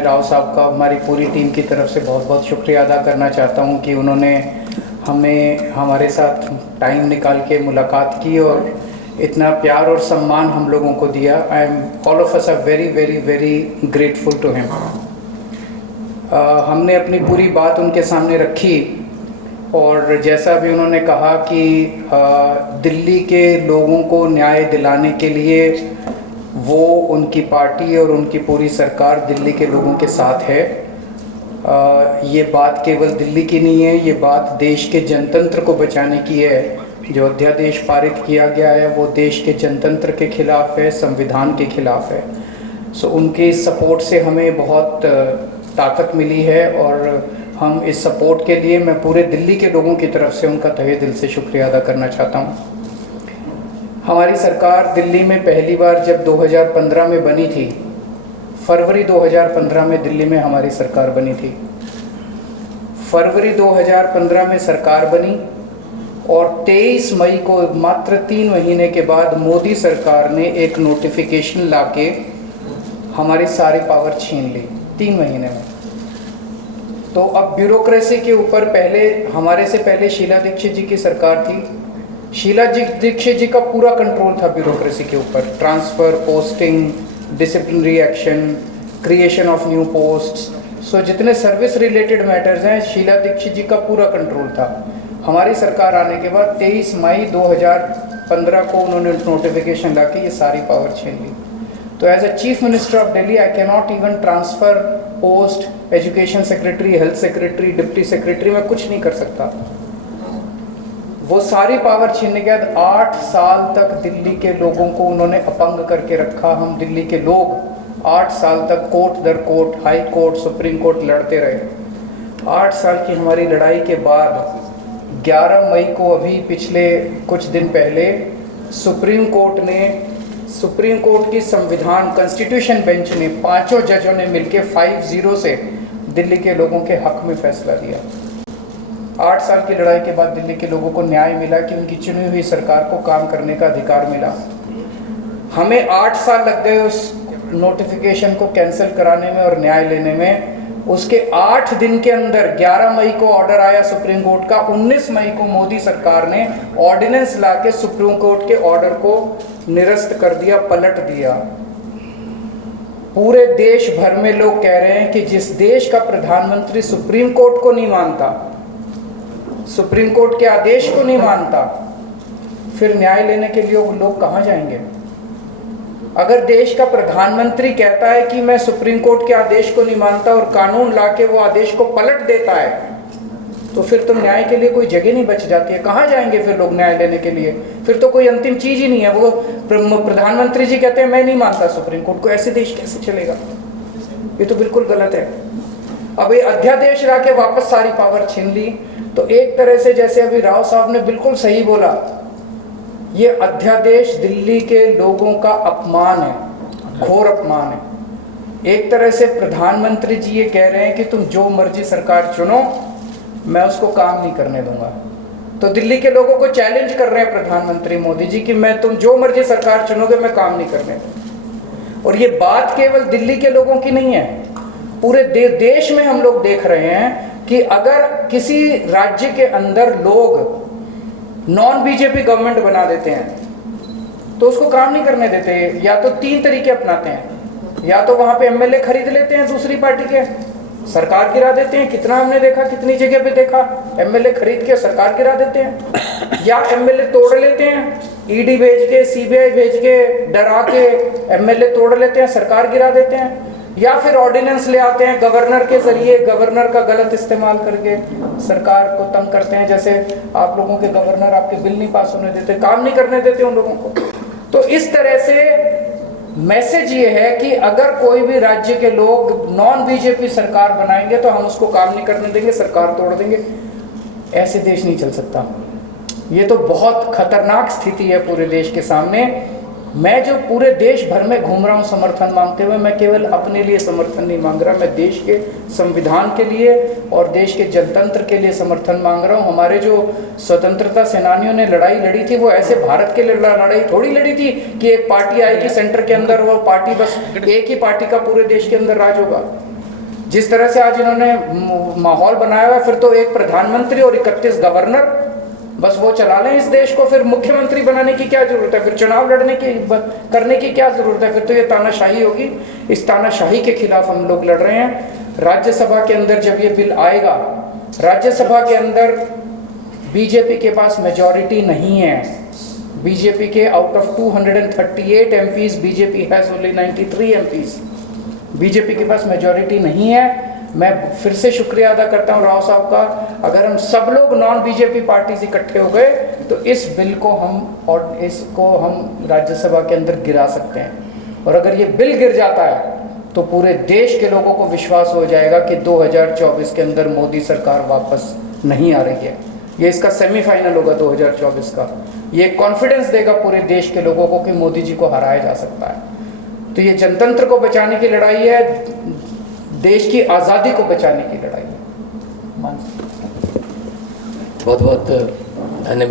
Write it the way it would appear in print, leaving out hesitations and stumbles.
राव साहब का हमारी पूरी टीम की तरफ से बहुत बहुत शुक्रिया अदा करना चाहता हूं कि उन्होंने हमें हमारे साथ टाइम निकाल के मुलाकात की और इतना प्यार और सम्मान हम लोगों को दिया। I am all of us are very very very grateful to him. हमने अपनी पूरी बात उनके सामने रखी और जैसा भी उन्होंने कहा कि दिल्ली के लोगों को न्याय दिलाने के लिए वो उनकी पार्टी और उनकी पूरी सरकार दिल्ली के लोगों के साथ है। ये बात केवल दिल्ली की नहीं है, ये बात देश के जनतंत्र को बचाने की है। जो अध्यादेश पारित किया गया है वो देश के जनतंत्र के खिलाफ है, संविधान के खिलाफ है। सो उनके सपोर्ट से हमें बहुत ताकत मिली है और हम इस सपोर्ट के लिए मैं पूरे दिल्ली के लोगों की तरफ से उनका तहे दिल से शुक्रिया अदा करना चाहता हूँ। हमारी सरकार दिल्ली में पहली बार जब 2015 में बनी थी, फरवरी 2015 में दिल्ली में हमारी सरकार बनी थी। फरवरी 2015 में सरकार बनी और 23 मई को मात्र 3 महीने के बाद मोदी सरकार ने एक नोटिफिकेशन लाके हमारी सारी पावर छीन ली 3 महीने में। तो अब ब्यूरोक्रेसी के ऊपर हमारे से पहले शीला दीक्षित जी की सरकार थी। शीला दीक्षित जी का पूरा कंट्रोल था ब्यूरोक्रेसी के ऊपर, transfer, posting, disciplinary action, creation of new posts. So जितने सर्विस रिलेटेड मैटर्स हैं शीला दीक्षित जी का पूरा कंट्रोल था। हमारी सरकार आने के बाद 23 मई 2015 को उन्होंने नोटिफिकेशन ला के ये सारी पावर छीन ली। तो as a chief minister of Delhi I can not even transfer post, education secretary, health secretary, deputy secretary, मैं कुछ नहीं कर सकता। वो सारी पावर छीनने के बाद 8 साल तक दिल्ली के लोगों को उन्होंने अपंग करके रखा। हम दिल्ली के लोग 8 साल तक कोर्ट दर court, high court, supreme court लड़ते रहे। 8 साल की हमारी लड़ाई के बाद 11 मई को अभी पिछले कुछ दिन पहले सुप्रीम कोर्ट की संविधान कॉन्स्टिट्यूशन बेंच ने 5 जजों ने मिलकर 5-0 से दिल्ली के लोगों के हक में फैसला दिया। 8 साल की लड़ाई के बाद दिल्ली के लोगों को न्याय मिला कि उनकी चुनी हुई सरकार को काम करने का अधिकार मिला। हमें 8 साल लग गए उस नोटिफिकेशन को कैंसिल कराने में और न्याय लेने में। उसके 8 दिन के अंदर 11 मई को ऑर्डर आया सुप्रीम कोर्ट का। 19 मई को मोदी सरकार ने ऑर्डिनेंस ला के सुप्रीम कोर्ट के ऑर्डर को निरस्त कर दिया, पलट दिया। पूरे देश भर में लोग कह रहे हैं कि जिस देश का प्रधानमंत्री सुप्रीम कोर्ट को नहीं मानता, सुप्रीम कोर्ट के आदेश को नहीं मानता, फिर न्याय लेने के लिए वो लोग कहाँ जाएंगे? अगर देश का प्रधानमंत्री कहता है कि मैं सुप्रीम कोर्ट के आदेश को नहीं मानता और कानून लाके वो आदेश को पलट देता है, तो फिर तो न्याय के लिए कोई जगह नहीं बच जाती है। कहाँ जाएंगे फिर लोग न्याय लेने के लिए? फिर तो कोई अंतिम चीज ही नहीं है। वो प्रधानमंत्री जी कहते हैं मैं नहीं मानता सुप्रीम कोर्ट को, ऐसे देश कैसे चलेगा? ये तो बिल्कुल गलत है। अब ये अध्यादेश ला के वापस सारी पावर छीन ली। तो एक तरह से जैसे अभी राव साहब ने बिल्कुल सही बोला, ये अध्यादेश दिल्ली के लोगों का अपमान है, घोर अपमान है। एक तरह से प्रधानमंत्री जी ये कह रहे हैं कि तुम जो मर्जी सरकार चुनो, मैं उसको काम नहीं करने दूंगा। तो दिल्ली के लोगों को चैलेंज कर रहे हैं प्रधानमंत्री मोदी जी कि तुम जो मर्जी सरकार चुनोगे, मैं काम नहीं करने दूंगा। और ये बात केवल दिल्ली के लोगों की नहीं है, पूरे देश में हम लोग देख रहे हैं कि अगर किसी राज्य के अंदर लोग नॉन बीजेपी गवर्नमेंट बना देते हैं तो उसको काम नहीं करने देते। या तो 3 तरीके अपनाते हैं, या तो वहां पे एमएलए खरीद लेते हैं दूसरी पार्टी के, सरकार गिरा देते हैं। कितना हमने देखा, कितनी जगह पे देखा, एमएलए खरीद के सरकार गिरा देते हैं। या एमएलए तोड़ लेते हैं, ईडी भेज के, सीबीआई भेज के, डरा के एमएलए तोड़ लेते हैं, सरकार गिरा देते हैं। या फिर ऑर्डिनेंस ले आते हैं गवर्नर के जरिए, गवर्नर का गलत इस्तेमाल करके सरकार को तंग करते हैं। जैसे आप लोगों के गवर्नर आपके बिल नहीं पास होने देते, काम नहीं करने देते उन लोगों को। तो इस तरह से मैसेज ये है कि अगर कोई भी राज्य के लोग नॉन बीजेपी सरकार बनाएंगे तो हम उसको काम नहीं करने देंगे, सरकार तोड़ देंगे। ऐसे देश नहीं चल सकता। ये तो बहुत खतरनाक स्थिति है पूरे देश के सामने। मैं जो पूरे देश भर में घूम रहा हूँ समर्थन मांगते हुए, मैं केवल अपने लिए समर्थन नहीं मांग रहा, मैं देश के संविधान के लिए और देश के जनतंत्र के लिए समर्थन मांग रहा हूँ। हमारे जो स्वतंत्रता सेनानियों ने लड़ाई लड़ी थी, वो ऐसे भारत के लिए लड़ाई थोड़ी लड़ी थी कि एक पार्टी आएगी सेंटर के अंदर, वो पार्टी बस एक ही पार्टी का पूरे देश के अंदर राज होगा। जिस तरह से आज इन्होंने माहौल बनाया हुआ है, फिर तो एक प्रधानमंत्री और 31 गवर्नर बस वो चला लें इस देश को, फिर मुख्यमंत्री बनाने की क्या जरूरत है, फिर चुनाव लड़ने की करने की क्या जरूरत है, फिर तो ये तानाशाही होगी। इस तानाशाही के खिलाफ हम लोग लड़ रहे हैं। राज्यसभा के अंदर जब ये बिल आएगा, राज्यसभा के अंदर बीजेपी के पास मेजॉरिटी नहीं है। बीजेपी के out of 238 MPs, BJP has only 93 MPs. BJP के पास मेजॉरिटी नहीं है। मैं फिर से शुक्रिया अदा करता हूं राव साहब का। अगर हम सब लोग नॉन बीजेपी पार्टीज इकट्ठे हो गए तो इस बिल को हम राज्यसभा के अंदर गिरा सकते हैं। और अगर ये बिल गिर जाता है तो पूरे देश के लोगों को विश्वास हो जाएगा कि 2024 के अंदर मोदी सरकार वापस नहीं आ रही है। ये इसका सेमीफाइनल होगा 2024 का। ये कॉन्फिडेंस देगा पूरे देश के लोगों को कि मोदी जी को हराया जा सकता है। तो ये जनतंत्र को बचाने की लड़ाई है, देश की आज़ादी को बचाने की लड़ाई है। बहुत बहुत धन्यवाद।